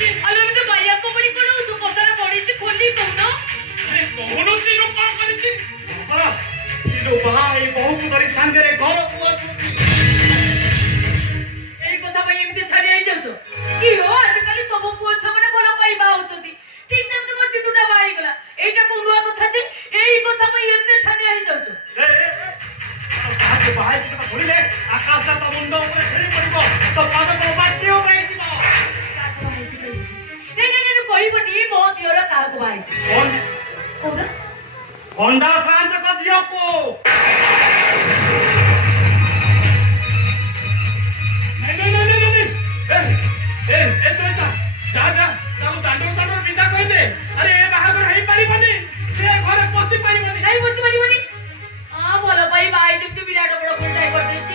अरे मुझे भैया को बड़ी कोन होछु कोतार बड़ी छी खोली कोन अरे कोन चिनु कोन करिछि बाबा चिनु भाई बहु को धरी संगरे घर को एई कथा भाई एमते छाडी आई जाउछो की हो आज काली सब पुओ छ माने भलो पाइबा होछती ठीक से तो चिनुटा बाई गला एटा को नुआ कथा छी एई कथा भाई एते छाडी आई जाउछो बाहर बाहर की थोड़ी ले आकाश का तो मुंडो ऊपर खेली पड़िबो तो पाद को बाटियो गई दिबो काको भाई छी नहीं कोई बटी बहुत दियोरा काको भाई कौन ओरा होंडा शांत को जियो को नहीं ए तो जा जा ताको दांडो विदा कहि दे अरे ए बाहागर हेई परिबनी से घर पसी परिबनी नहीं बसी परिबनी आ बोलो भाई भाई जब विराट बड़ गुंडाई कर देछि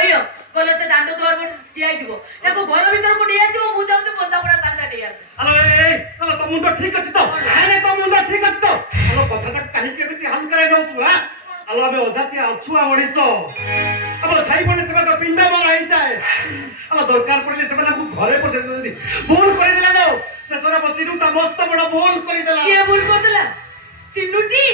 अयो कोले से दांडो द्वार पर ठियाई दिबो ताको घर भीतर को नहीं आसीबो मु जाउ से बंदा पड़ा दांडा नहीं आसे अरे ए तो मुंडो ठीक अछि तो अरे तो मुंडो ठीक अछि तो अलो कथाटा काहे के बिति हल करे नउछु हा अलो अबे ओजाती अछुआ मणिसो अब छाई पड़े से तो पिंडा बना ही जाए अलो दरकार पड़ले से बना घरे पसे दे भूल कर देला नो से सरा बचिनु ता मस्त बड़ा भूल कर देला के भूल कर देला चिन्नुटी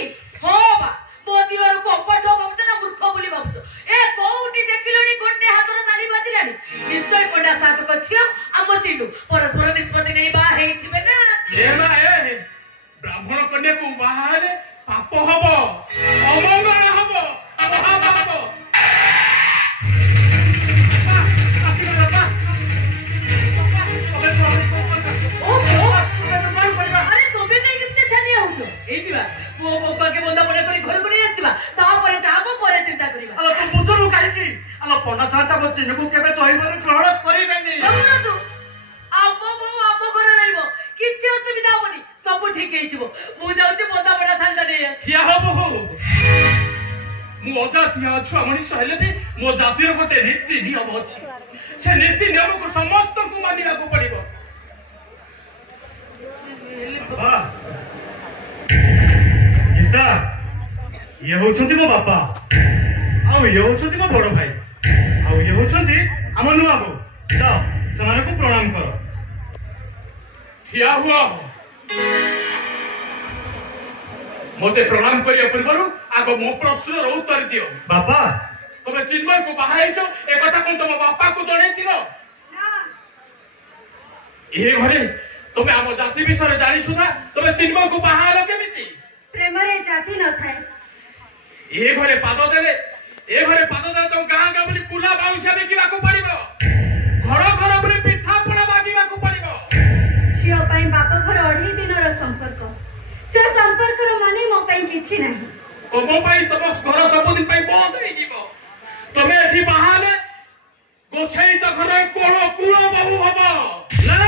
हो बा मोदी और कपट भाबछ ना मूर्ख बोली भाबछ ए कोउटी देखिलोनी गोटे हातर ताली बाजिलानी निश्चय कोडा साथ कछियो हम चिन्नु परस्पर निष्पत्ति नहीं बा हेइथिबे ना ए ना ए ब्राह्मण कन्या को बाहर पाप हबो अमंगल हबो अभाव हबो अरे तोबे नहीं कितने छानी आउछो एई दिबा वो बोका के बंदा पड़े करी घर को नहीं आसीबा ता परे जाबो परे चिंता करिबा अलो तू बुझनु काहे की अलो पना साटा बचिनु को केबे तोहिबन ग्रहण करिबेनी हमरो तू आबो बो आबो घर रहइबो किछि असुविधा होनी सब ठीक हेइ छिबो मु जाउछि बंदा पड़ा थांदा नहीं किया हबो हो मु अजाती अछु हमनी सहले भी मो जातिर गोटे नीति नियम अछि से नीति नियम को समस्त को मानिला को पड़िबो वाह गीता ये होछंती मो बापा आउ ये होछंती मो बड़ भाई आउ ये होछंती हम नुआ को जाओ समान को प्रणाम करो किया हुआ मोते प्रणाम करिया पूर्वरु आगो मो प्रश्नर उत्तर दियो बापा तमे चिन्मय को बाहाइछो ए कथा कोन तम बापा को जणै दिनो ना ए घरे तमे हम जाति विषय जानि सुना तमे चिन्मय को बाहारो केमिति प्रेम रे जाति न थाए ए घरे पाद देले तो गां गां बोली कुला बाउसा देखिबा को पड़िबो घर घर बोली पिठा पड़ा बागिबा को पड़िबो झियो पाई बाप घर 2.5 दिनर संपर्क से संपर्क रो माने मो पाई किछि नाही तमो पाई तम घर सब दिन पाई बंद हे जीवो तमे एथि बाहारे गोछई त घरे कोलो कुलो बहु हबो ना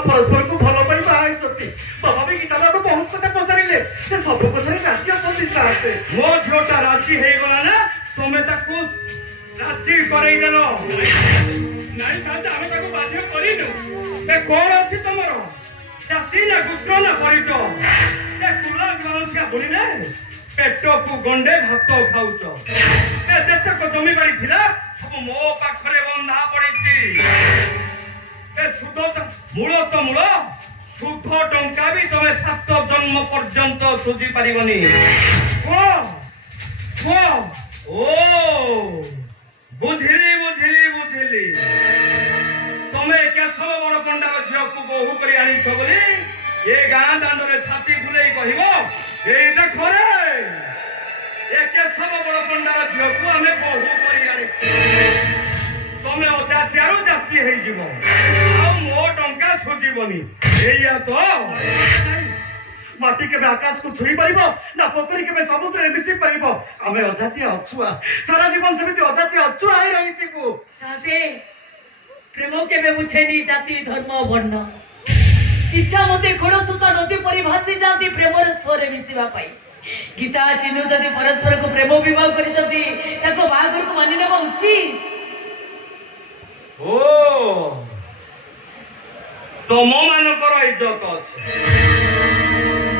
परस्पर को भल पाई बाई सती बाबा भी गीता को बहुत कथा पचारिले से सब कथा राजी असती साथे मो झोटा राजी हे गला ना तमे ताकू राजी करई देलो नहीं साथ आमे ताको बाध्य करिनु ए कोन अछि तमरो जाति ना गुस्सा ना परितो ए कुला ग्रामसिया बोलिले पेटो को गंडे भात खाउचो ए जेते को जमी बाड़ी थिला सब मो पाखरे बंधा पड़िची मूल तो मूल शुद्ध टंका भी तुम्हें 7 जन्म पर्यंत सुझी पारिबनी ओ बुझिली तुम्हें केशव बड़ पंडार झील को बहु कर आनी बोली ये गाँ दांड में छाती फुले कहब ये देख ये केशव बड़ पंडार झील को आम बहु कर तमे अजात्यारू जाति हे जीवो आ मो टंका सुजीवनी एया तो माटी के आकाश को छुई परिबो ना पोखरी के समुद्र में मिसी परिबो आमे अजाति अछुआ सारा जीवन समिति अजाति अछुआ हे रहिति को साथे प्रेम के बुझेनी जाति धर्म वर्ण इच्छा मते खड़सूत नदी परी भासी जाती प्रेमर स्वरे मिसिबा पाई गीता चिन्हु जदि परस्पर को प्रेम विवाह करिसथि ताको बाहागर को मानि नेबा उचित ओ तम मानकर इज्जत अछि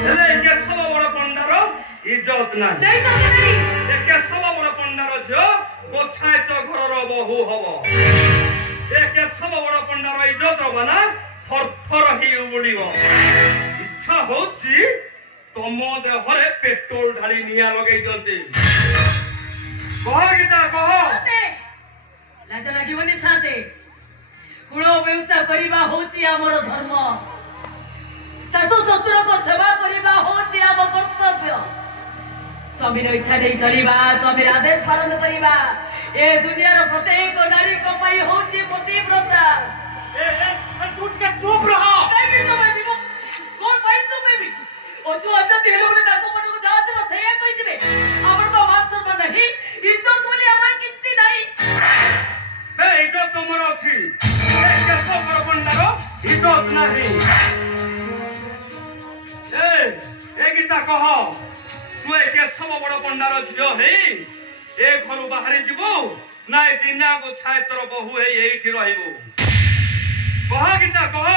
हेले केशव बड़ पंडार इज्जत ना नहीं सके नहीं ए केशव बड़ पंडार जो गोछायत घरर बहु हबो ए केशव बड़ पंडार इज्जत बना फरफर ही उबुलिबो इच्छा होची तम देहरे पेट्रोल ढाली निया लगै जंती कह गीता कह लाज लागिबनी साथे कुल व्यवस्था करिबा होची हमर धर्म सासु ससुर को सेवा करिबा होची हम कर्तव्य स्वामीर इच्छा नहीं चलिबा स्वामीर आदेश पालन करिबा ए दुनियार प्रत्येक नारी को पाई होची पतिव्रता उठ के चुप रहो नहीं भी चुप है कौन भाई चुप है ओ जो अच्छा तेल उड़े ताको मन को जहां से बस है कहि जबे हमर तो मान सम्मान नहीं इज्जत बोली हमर किछि नहीं बे इज्जत तमर अछि ए केशव बड़ पंडारो इज्जत नाही ए गीता कह तू ए केशव बड़ पंडारो झियो हेई ए घरु बाहरी जिबो ना ए दिना गो छायतर बहु हेई एठी रहिबो कह गीता कह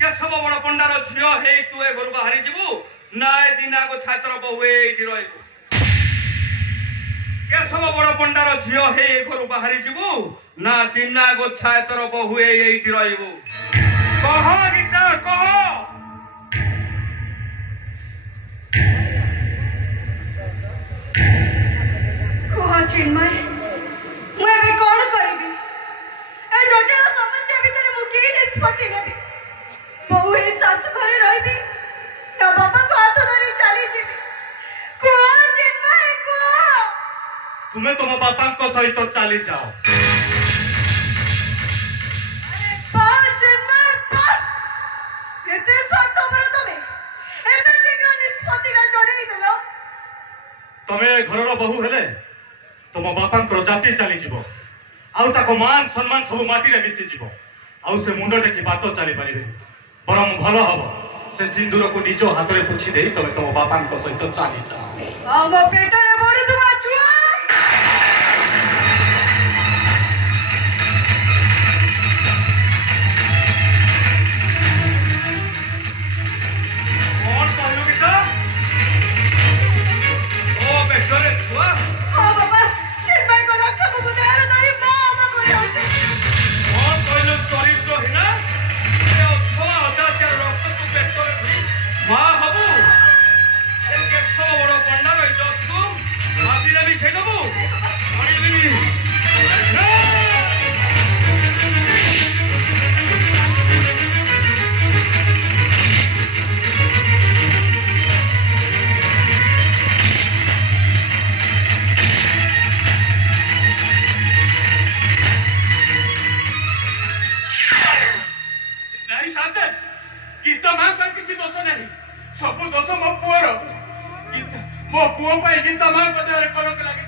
केशव बड़ पंडारो झियो हेई तू ए घरु बाहरी जिबो ना ए दिना गो छायतर बहु एठी रहिबो केशव बड़ पंडार झियो हे घरु बाहरी जिबु ना दिना गो छायतर बहु एठी रहिबु कह गीता कह कह चिन्मय मु एबे कोन करबी ए जटिल समस्या भीतर मु की निष्पत्ति नेबी बहु ही सासु घरे रहिबी ना बाबा को हाथ धरी चली जीबी कह चिन्मय कह तुम्हें तुम बापा को सहित चली जाओ अरे पांच चिन्मय पांच एते शर्त पर तुमे एते शीघ्र निष्पत्ति ना जोड़ी देलो तमे घरर बहु हेले तुम बापा को जाति चली जीवो आउ ताको मान सम्मान सब माटी रे मिसी जीवो आउ से मुंड टेकी बात चली पारिबे बरम भलो हबो से सिंदूर को निज हाथ रे पुछि देई तमे तुम बापा को सहित चली जाओ हम पेट रे बड़ तुम छुआ कौन कहलु गीता ओ बेटरे छुआ हां बाबा चिन्मय को रखा को बुदार नहीं बाबा को होचे कौन कहलु चरित्र हिना ए छुआ अत्याचार रक्त को बेटरे धरी मां हबु ए केशव बड़ पंडार इज्जत को माटी रे बिछै दबु अरे नहीं शांत गीता मां का किसी दोष नहीं सब दोष मो पुअर मो पुओ पाई गीता मां को देहरे कलंक लागी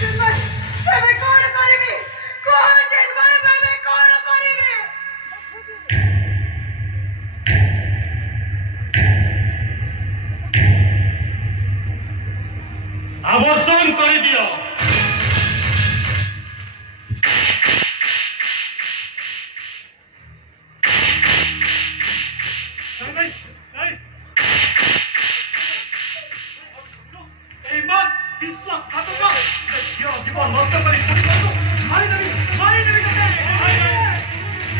चिन्मय एबे कोन करबी कह चिन्मय एबे कोन करबी आवर्षण कर दियो जीवन नष्ट करी मारी देवी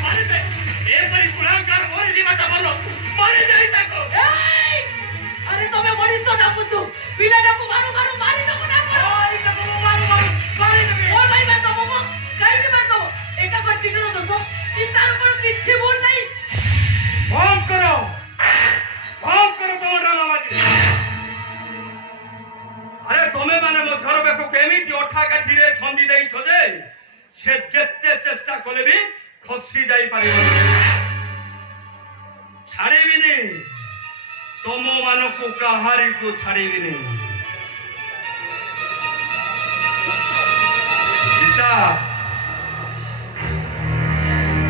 मारी दे ए परी कुलांकार और दिमाग बोलो मारी दे ताको अरे तमे मनीष ना पुसु पिलाडा को मारू मारू मारी दो ना करो आई ताको मारी दे ओ भाई मैं तो मो काई के मैं तो एका कंटिन्यू दोसो चिंतार कोन किछि बोल नहीं बंद करो तुम ड्रामाबाजी अरे तुम्हें माने मो घर बेको केमिति अठा काठी रे छंदी देई छ जे से जेते चेष्टा कले भी खसी जाई पारिबो छाड़ीबिनी तुम मानो को कहारी को छाड़ीबिनी गीता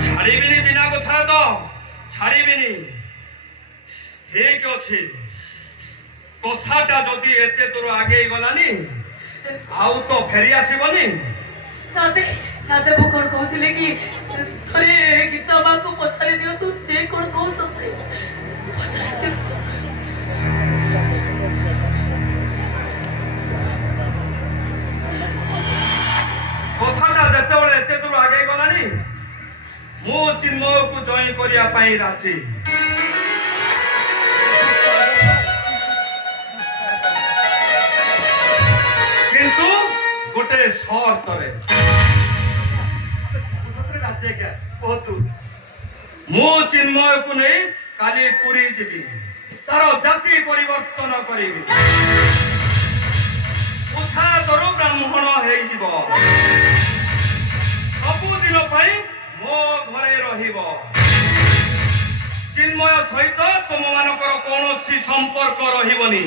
छाड़ीबिनी बिना को छाड़ दो ଛାଡ଼ିବିନି। ଠିକ ଅଛି, କଥାଟା ଯଦି ଏତେ ଦୂର ଆଗେଇ ଗଲାନି ଆଉ ତ ଫେରି ଆସିବନି। ସାଥେ ମୁଁ କଣ କହୁଥିଲି କି ଥରେ ଗୀତ ମାଙ୍କୁ ପଚାରି ଦିଅନ୍ତୁ, ସେ କଣ କହୁଛନ୍ତି ପଚାରି ଦିଅନ୍ତୁ। କଥାଟା ଯେତେବେଳେ ଏତେ ଦୂର ଆଗେଇ ଗଲାନି ମୁଁ ଚିନ୍ମୟକୁ ଜୟ କରିବା ପାଇଁ ରାଜି। କିନ୍ତୁ ଗୋଟେ ସର୍ତ୍ତରେ। ମୁଁ ଚିନ୍ମୟକୁ ନେଇ କାଲି ପୁରୀ ଯିବି, ତାର ଜାତି ପରିବର୍ତ୍ତନ କରିବି, ଉଚ୍ଛାଦରୁ ବ୍ରାହ୍ମଣ ହେଇଯିବ, ସବୁଦିନ ପାଇଁ ମୋ ଘରେ ରହିବ। ଚିନ୍ମୟ ସହିତ ତୁମମାନଙ୍କର କୌଣସି ସମ୍ପର୍କ ରହିବନି।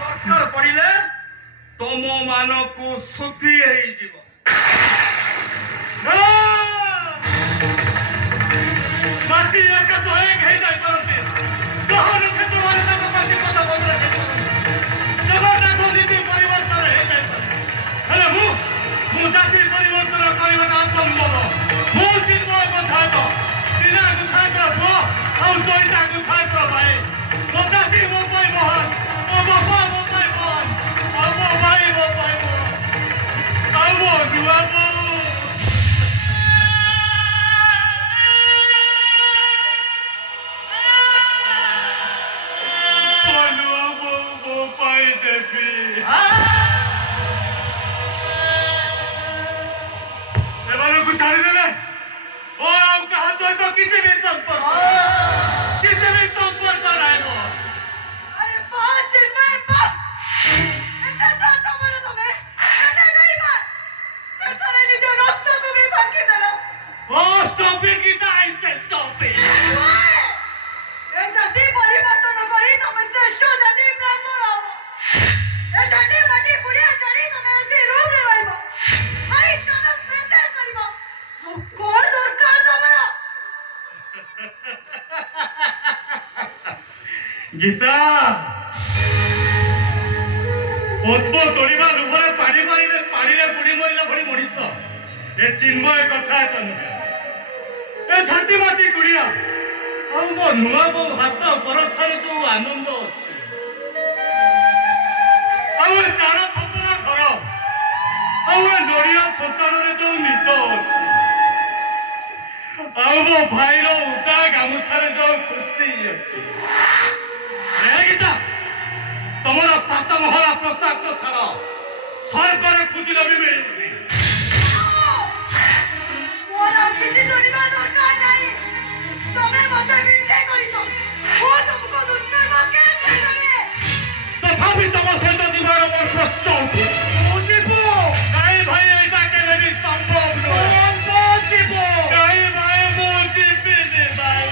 ଦରକାର ପଡ଼ିଲେ ତୁମମାନଙ୍କୁ ଶୁଦ୍ଧି ହେଇଯିବ। ମାଟି ଏକ ଶହେ ହେଇଯାଇପାରନ୍ତି, ଗ୍ରହ ନକ୍ଷତ୍ରମାନେ ତାଙ୍କ ପ୍ରତି କଥା ବଦଳାଇ ଜଗନ୍ନାଥ ନୀତି ପରିବର୍ତ୍ତନ ହେଇଯାଇପାରେ, ହେଲେ ମୁଁ ଜାତି ପରିବର୍ତ୍ତନ କରିବାଟା ଅସମ୍ଭବ। ମୁଁ ଚିନ୍ମୟ ପଞ୍ଚାୟତ ଚିନା ଗୁଛାୟତର ପୁଅ ଆଉ ଚଇତା ଗୁଛାୟତର ଭାଇ। ମୋ ଜାତି ମୋ ପାଇଁ ମହାନ, ମୋ ବାପା ମୋ ପାଇଁ ମହାନ, ଆଉ ମୋ ଭାଇ ମୋ ପାଇଁ ମହାନ, ଆଉ ମୋ ନୂଆ ବୋଉ ମୋ ପାଇଁ ଦେବି। ଏମାନଙ୍କୁ ଛାଡ଼ିଦେଲେ ମୋର ଆଉ କାହା ସହିତ କିଛି ବି ସମ୍ପର୍କ ରହିବ। अरे वाह चिन्मय वाह, इतना साथ हमारा तुम्हें कटे नहीं बात, सरसारे निजे रक्त को भी बाकी देना। Stop it, Gita, I said stop it. ये जाति परिवर्तन करी तुम्हें श्रेष्ठ जाति ब्राह्मण हो। ये जाति माटी कुड़िया चढ़ी तुम्हें ऐसे रोग रहिबो, आई स्टेटस मेंटेन करिबो, ଆଉ କଣ ଦରକାର ତମର? ଗୀତା, ପଦ୍ମ ତୋଳିବା ଲୋଭରେ ପାଣି ମାରିଲେ ପାଣିରେ ବୁଡ଼ି ମରିଲା ଭଳି ମଣିଷ ଏ ଚିନ୍ମୟ ପଞ୍ଚାୟତ ନୁହେଁ। ଏ ଝାଟି ମାଟି କୁଡ଼ିଆ ଆଉ ମୋ ନୂଆ ବୋଉ ହାତ ପରଶରେ ଯୋଉ ଆନନ୍ଦ ଅଛି, ଆଉ ଏ ଚାଳ ଛପରା ଘର, ଆଉ ଏ ନଡ଼ିଆ ଛୋଚାଣରେ ଯୋଉ ନିଦ ଅଛି, ଆଉ ମୋ ଭାଇର ଉଦା ଗାମୁଛାରେ ଯୋଉ ଖୁସି ଅଛି। ଗୀତା, ତମର ସାତ ମହଲା ପ୍ରସାଦ ଛାଡ଼, ସ୍ୱର୍ଗରେ ଖୋଜିଲେ ବି ମିଳିବନି। ମୋର ଆଉ କିଛି ଶୁଣିବା ଦରକାର ନାହିଁ। ତମେ ମତେ ବିଣ୍ଡେ କରିଛ, ମୁଁ ତୁମକୁ ଦୁଷ୍କର୍ମ କେମିତି ଦେବି? ତଥାପି ତମ ସହିତ ଯିବାର ମୋର ପ୍ରଶ୍ନ ଉଠୁ। ମୁଁ ଯିବୁ ନାଇଁ ଭାଇ, ଏଇଟା କେବେ ବି ସମ୍ଭବ ନୁହେଁ। ଯିବୁ ନାଇଁ ଭାଇ, ମୁଁ ଯିବିନି ଭାଇ।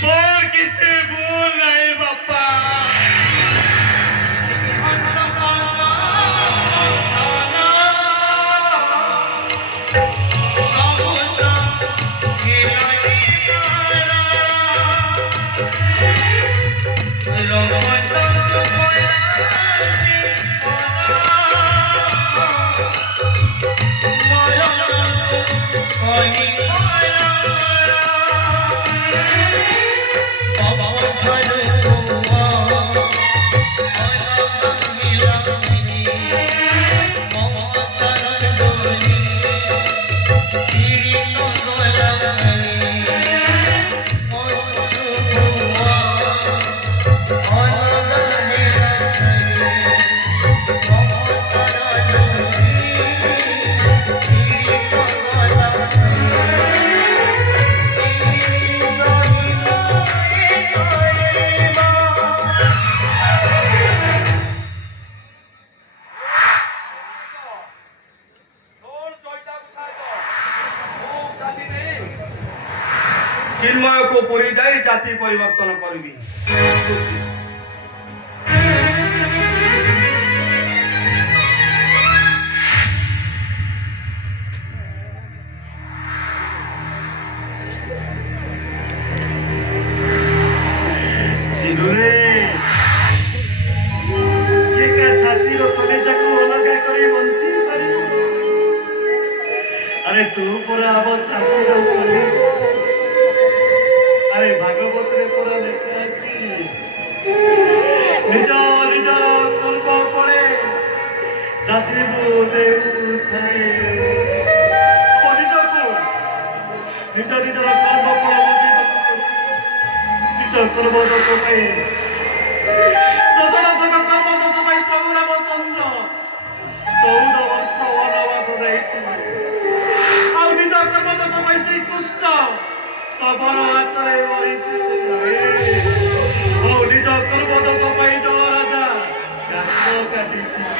ମୋର କିଛି ଭୁଲ ନାହିଁ ବାପା। ଚିନ୍ମୟକୁ ପୁରୀ ଯାଇ ଜାତି ପରିବର୍ତ୍ତନ କରିବି। ଚିନୁରେ ଏକା ଛାତିର କଲେଜାକୁ ଅଲଗା କରି ବଞ୍ଚି ପାରିବ। ଆରେ ତୁ ପୁରା ଆମ ଛାତିର କଲେଜା। ଆରେ ଭାଗବତରେ ପୁରା ଲେଖା ଅଛି ନିଜ ନିଜର କର୍ମ ପଡ଼େ ଯାଚିବୁ ଦେଉଥାଏ। ନିଜକୁ ନିଜ ନିଜର କର୍ମ ଫଳ ବଞ୍ଚେଇବାକୁ ନିଜ କର୍ମ ଦୋଷ ପାଇଁ ଦଶରଥଙ୍କ କର୍ମ ଦୋଷ ପାଇଁ ପ୍ରଭୁ ରାମଚନ୍ଦ୍ର 14 ବର୍ଷ ବନବାସ ଯାଇଥିଲେ। ଆଉ ନିଜ କର୍ମ ଦୋଷ ପାଇଁ ଶ୍ରୀକୃଷ୍ଣ ଶବର ହାତରେ ମରିଥିଲେ। ଆଉ ନିଜ କର୍ମ ଦୋଷ ପାଇଁ ଜଳ ରାଜା ଘାସ କାଟିଥିଲେ।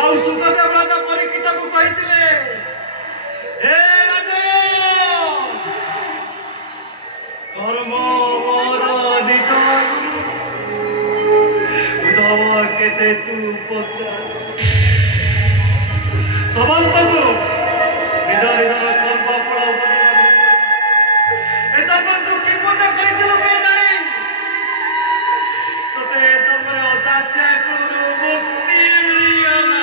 ଆଉ ସୁଖଦେବ ରାଜା ପରୀକ୍ଷିତକୁ କହିଥିଲେ ହେ ରାଜା କର୍ମ ମୋର ନିଜ ଉଦ୍ଧବ କେତେ ତୁ ପଚାର। ସମସ୍ତଙ୍କୁ ନିଜ ନିଜର କର୍ମ ଫଳ ଏ ଜନ୍ମ ତୁ କି ପୁଣ୍ୟ କରିଥିଲୁ କେଜାଣି ତୋତେ ଏ ଜନ୍ମରେ ଅଜାତ୍ୟା ଗୁରୁ ମୁକ୍ତି ମିଳିଗଲା।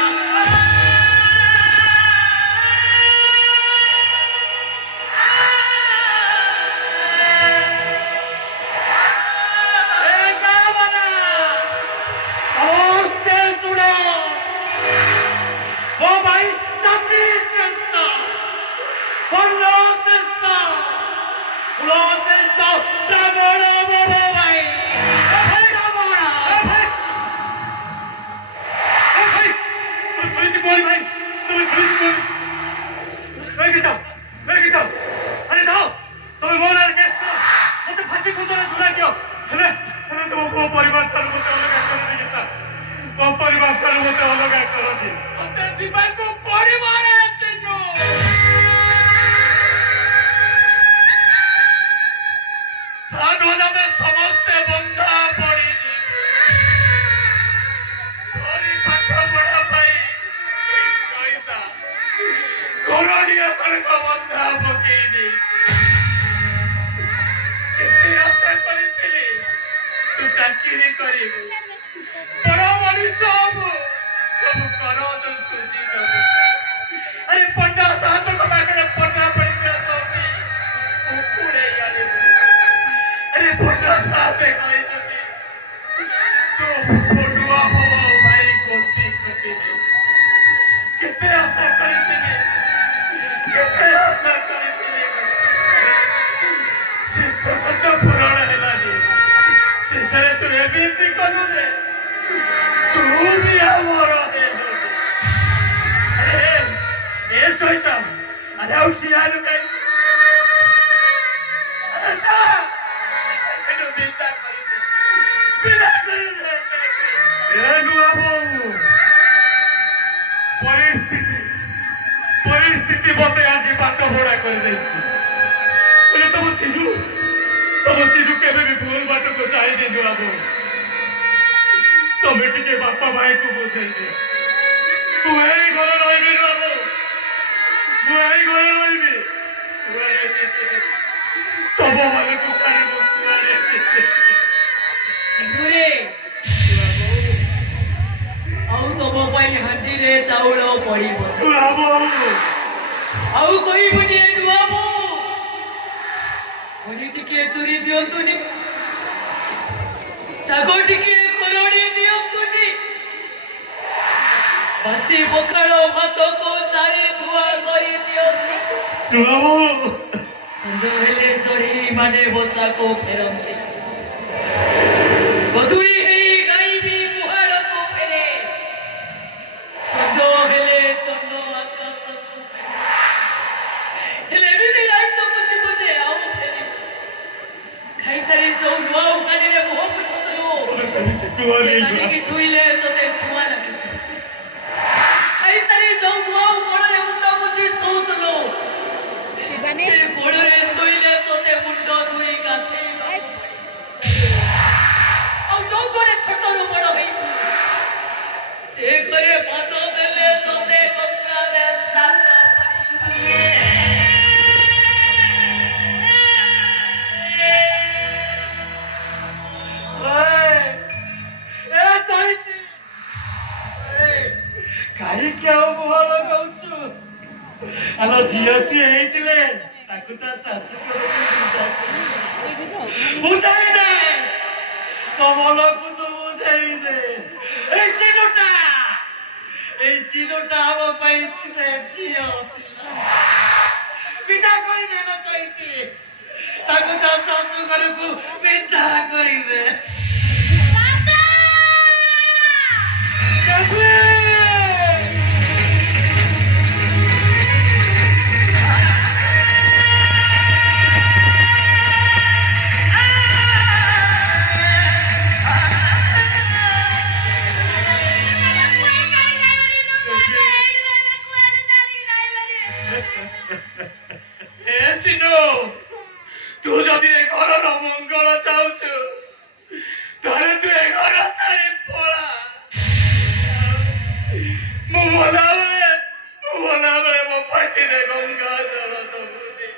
ସମସ୍ତେ ବନ୍ଧା ପଡ଼ିଛି ପାଠ ପଢା ପାଇଁ ବନ୍ଧା ପକେଇ ଦେଇ କେତେ ଆଶା କରିଥିଲି ତୁ ଚାକିରି କରିବୁ ବଡ଼ ମଣିଷ ହବୁ ସବୁ କରଜ ସୁଝି ଦବୁ। ଆରେ ପଣ୍ଡା ସାଧୁଙ୍କ ପାଖରେ ପଣ୍ଡା ପଡ଼ିକି ଅଛନ୍ତି କୁକୁଡ଼େଇ ଆଣିବୁ। ଆରେ ପଣ୍ଡା ସାଧେ କହିଛନ୍ତି ତୁ ପଡୁଆ ଭାଇ ଗତି ଖଟିବି କେତେ ଆଶା କରିଥିଲି କେତେ ଆଶା କରିଥିଲି ସେ ତ କଥା ପୂରଣ ହେଲାନି। ଶେଷରେ ତୁ ଏମିତି କଲୁ ଯେ ତୁ ବି ଆମର ଏ ସହିତ ଆରେ ଆଉ ଠିଆ ହେଲୁ କାହିଁକି? ବିଦା କରିଦେ ବିଦା କରିଦେ। ପରିସ୍ଥିତି ମତେ ଆଜି ବାଟ ଭଡ଼ା କରିଦେଇଛି। ତମ ଚିନୁ କେବେ ବି ଭୁଲ ବାଟକୁ ଯାଇନି ବାବୁ। ତମେ ଟିକେ ବାପା ଭାଇକୁ ବୁଝେଇ ଦିଅ। ମୁଁ ଏଇ ଘରେ ରହିବି ବାବୁ ମୁଁ ଏଇ ଘରେ ରହିବି। ତମ ମାନଙ୍କୁ ଛାଡ଼ି ସିନ୍ଧୁରେ ଆଉ ତମ ପାଇଁ ହାଣ୍ଡିରେ ଚାଉଳ ପଡ଼ିବ। ଆଉ କହିବୁନି ନୁଆବୁ ପୁଣି ଟିକେ ଚୁରି ଦିଅନ୍ତୁନି ଶାଗ ଟିକେ ଖରଡ଼ି ଦିଅନ୍ତୁନି ବାସି ପଖାଳ ଭାତକୁ ଚାରି ଧୁଆ କରି ଦିଅନ୍ତି। ସଞ୍ଜ ହେଲେ ଚଢ଼େଇ ମାନେ ବସାକୁ ଫେରନ୍ତି। ଗଧୁଳି ହେଇ ଗାଈ ବି ଗୁହାଳକୁ ଫେରେ। ସଞ୍ଜ ହେଲେ ଚନ୍ଦ ଆକାଶକୁ ହେଲେ ଏମିତି ରାଇଜ ବୁଝିବୁ ଯେ ଆଉ ଫେରିବୁ। ଖାଇସାରି ଯୋଉ ନୂଆ ଉକାନିରେ ମୁହଁ ପୋଛୁଥିଲୁ ସେ କାନିକି ଛୁଇଁଲେ ତୋତେ ଛୁଆ ଲାଗିଛି। ଖାଇସାରି ଯୋଉ ନୂଆ କୋଳରେ ମୁଣ୍ଡ ବୁଝି ଶୋଉଥିଲୁ ସେ କୋଳରେ ଶୋଇଲେ ତୋତେ ମୁଣ୍ଡ ଧୋଇ ଗାଧେଇବାକୁ ଆଉ ଯୋଉ ଘରେ ଛୋଟରୁ ବଡ ହେଇଛୁ ସେ ଘରେ ପାଦ ଦେଲେ ତୋତେ ଗଙ୍ଗାରେ ସ୍ନାନ କରିବାକୁ ହେଇଥିଲେ ତାକୁ ତା ଶାଶୁ ବୁଝାଇ ଦେ କମଲକୁ ତୁ ବୁଝାଇ ଦେ ଏଇ ଚିହ୍ନଟା ଆମ ପାଇଁ ଝିଅ ବିଦା କରିଦେବା ଚାହିଁଛି ତାକୁ ତା ଶାଶୁ ଘରକୁ ବିଦା କରିଦେ तू जब ये घर मंगल चाहू तारे तू ये घर सारी पड़ा मुला बेले मो पार्टी रे गंगा जल दबुनी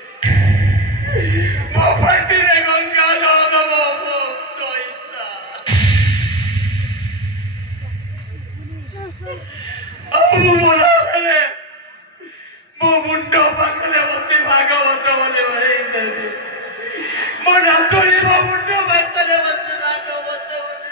मो पार्टी रे गंगा जल दब मुला बेले मो मुंड पाखरे बसी भागवत बोले भाई देवी मो नातुणी मो मुंड पाखरे बसी भागवत बोले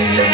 Oh,